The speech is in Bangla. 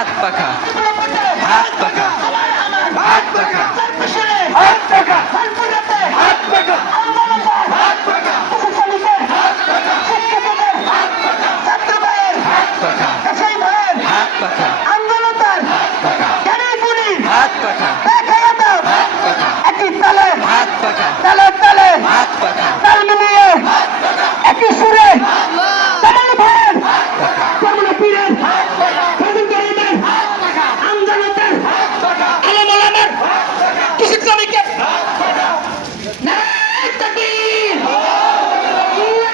হাত পাখা হাত পাখা।